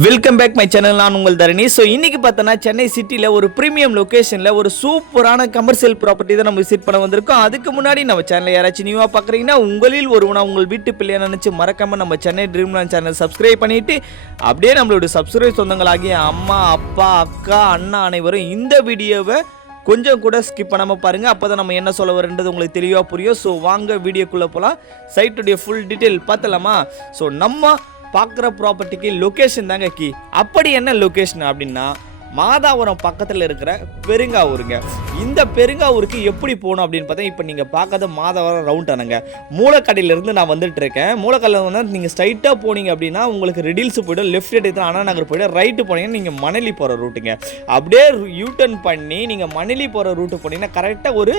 Welcome back my channel. நான் உங்கள் தரணி. So இன்றைக்கி பார்த்தோன்னா சென்னை சிட்டியில் ஒரு ப்ரீமியம் லொக்கேஷனில் ஒரு சூப்பரான கமர்ஷியல் ப்ராப்பர்ட்டி தான் நம்ம விசிட் பண்ண வந்திருக்கோம். அதுக்கு முன்னாடி நம்ம சேனலில் யாராச்சும் நியூவாக பார்க்குறீங்கன்னா உங்களில் ஒருவனா உங்கள் வீட்டு பிள்ளையை நினச்சி மறக்காமல் நம்ம சென்னை ட்ரீம்லேண்ட் சேனல் சப்ஸ்கிரைப் பண்ணிவிட்டு அப்படியே நம்மளோட சப்ஸ்கிரைப் சொந்தங்களாகிய அம்மா, அப்பா, அக்கா, அண்ணா அனைவரும் இந்த வீடியோவை கொஞ்சம் கூட ஸ்கிப் பண்ணாமல் பாருங்கள். அப்போ தான் நம்ம என்ன சொல்ல வரன்றது உங்களுக்கு தெளிவாக புரியும். ஸோ வாங்க வீடியோக்குள்ளே போகலாம். சைட்டுடைய ஃபுல் டீட்டெயில் பார்த்தலாமா? ஸோ நம்ம பார்க்குற ப்ராப்பர்ட்டிக்கு லொக்கேஷன் தாங்க கீ. அப்படி என்ன லொக்கேஷன் அப்படின்னா, மாதாவரம் பக்கத்தில் இருக்கிற பெருங்காவூருங்க. இந்த பெருங்காவூருக்கு எப்படி போகணும் அப்படின்னு பார்த்தா, இப்போ நீங்கள் பார்க்காத மாதாவரம் ரவுண்ட் ஆனங்க மூலக்கடையிலேருந்து நான் வந்துட்டு இருக்கேன். மூலக்கடையில் வந்து நீங்கள் ஸ்ட்ரைட்டாக போனீங்க அப்படின்னா உங்களுக்கு ரெடில்ஸ் போய்டும், லெஃப்ட் எடுத்து அண்ணா நகர் போய்டும், ரைட்டு போனீங்கன்னா நீங்கள் மணலி போகிற ரூட்டுங்க. அப்படியே யூட்டர்ன் பண்ணி நீங்கள் மணலி போகிற ரூட்டு போனீங்கன்னா கரெக்டாக ஒரு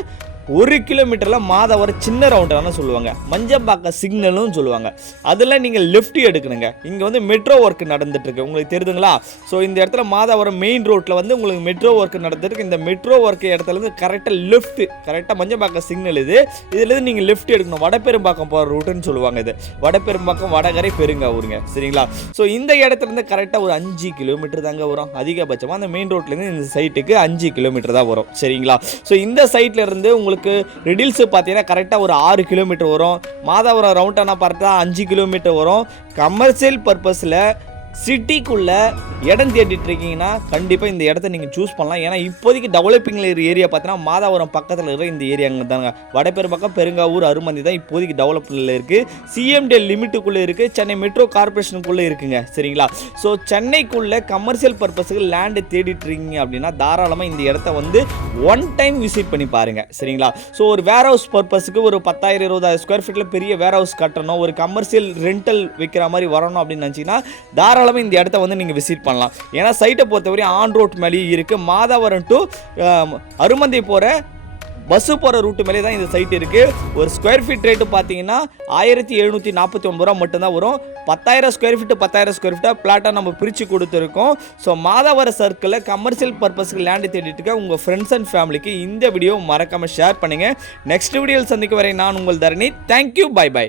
1 கிலோமீட்டரில் மாதாவரம் சின்ன ரவுண்டானு சொல்லுவாங்க, மஞ்சப்பாக்கம் சிக்னலும் சொல்லுவாங்க. அதில் நீங்கள் லெஃப்ட் எடுக்கணுங்க. இங்கே வந்து மெட்ரோ ஒர்க் நடந்துட்டுருக்கு, உங்களுக்கு தெரியுதுங்களா? ஸோ இந்த இடத்துல மாதாவரம் மெயின் ரோட்டில் வந்து உங்களுக்கு மெட்ரோ ஒர்க் நடந்துருக்கு. இந்த மெட்ரோ ஒர்க் இடத்துலேருந்து கரெக்டாக லெஃப்ட், கரெக்டாக மஞ்சப்பாக்கம் சிக்னல் இதுலேருந்து நீங்கள் லெஃப்ட் எடுக்கணும். வடபெரும்பாக்கம் போகிற ரூட்டுன்னு சொல்லுவாங்க. இது வடபெரும்பாக்கம், வடகரை, பெருங்காவூருங்க. சரிங்களா? ஸோ இந்த இடத்துலேருந்து கரெக்டாக ஒரு 5 கிலோமீட்டர் தாங்க வரும் அதிகபட்சமாக. அந்த மெயின் ரோட்லேருந்து இந்த சைட்டுக்கு 5 கிலோமீட்டர் தான் வரும். சரிங்களா? ஸோ இந்த சைட்டில் இருந்து உங்களுக்கு ரெடில்ஸ் பார்த்தீங்கன்னா கரெக்டாக ஒரு 6 கிலோமீட்டர் வரும். மாதாவரம் ரவுண்டானா பார்த்தா 5 கிலோமீட்டர் வரும். கமர்ஷியல் பர்பஸில் சிட்டிக்குள்ள இடம் தேடிட்டு இருக்கீங்கன்னா கண்டிப்பாக இந்த இடத்த நீங்கள் சூஸ் பண்ணலாம். ஏன்னா இப்போதைக்கு டெவலப்பிங்கில் ஏரியா பார்த்தீங்கன்னா மாதாவரம் பக்கத்தில் இருக்கிற இந்த ஏரியாங்க தாங்க. வடபெரும்பாக்கம், பெருங்காவூர், அருமந்தி தான் இப்போதைக்கு டெவலப்பில் இருக்குது. சிஎம்டி லிமிட்டுக்குள்ளே இருக்குது, சென்னை மெட்ரோ கார்பரேஷனுக்குள்ளே இருக்குங்க. சரிங்களா? ஸோ சென்னைக்குள்ளே கமர்ஷியல் பர்பஸுக்கு லேண்டு தேடிட்டு இருக்கீங்க அப்படின்னா தாராளமாக இந்த இடத்த வந்து ஒன் டைம் விசிட் பண்ணி பாருங்கள். சரிங்களா? ஸோ ஒரு வேர் ஹவுஸ் பர்பஸுக்கு ஒரு 10,000-20,000 ஸ்கொயர் ஃபீட்டில் பெரிய வேர் ஹவுஸ் கட்டணும், ஒரு கமர்ஷியல் ரெண்டல் வைக்கிற மாதிரி வரணும் அப்படின்னு நினச்சிங்கன்னா தாராளமாக இந்த இடத்த வந்து நீங்கள் விசிட் பண்ணலாம். ஏன்னா சைட்டை பொறுத்தவரை ஆன் ரோட் மேலேயே இருக்குது. மாதாவரம் டு அருமந்தை போகிற பஸ்ஸு போகிற ரூட்டு மேலே தான் இந்த சைட் இருக்குது. ஒரு ஸ்கொயர் ஃபீட் ரேட்டு பார்த்தீங்கன்னா 1749 ரூபா மட்டும்தான் வரும். 10,000 ஸ்கொயர் ஃபீட்டு 10,000 ஸ்கொயர் ஃபீட்டாக பிளாட்டாக நம்ம பிரித்து கொடுத்துருக்கோம். ஸோ மாதாவரம் சர்க்கிளில் கமர்ஷியல் பர்பஸ்க்கு லேண்டு தேடிட்டு இருக்க உங்கள் ஃப்ரெண்ட்ஸ் அண்ட் ஃபேமிலிக்கு இந்த வீடியோ மறக்காமல் ஷேர் பண்ணுங்கள். நெக்ஸ்ட் வீடியோவில் சந்திக்க வரை நான் உங்கள் தரணி. Thank you, by by.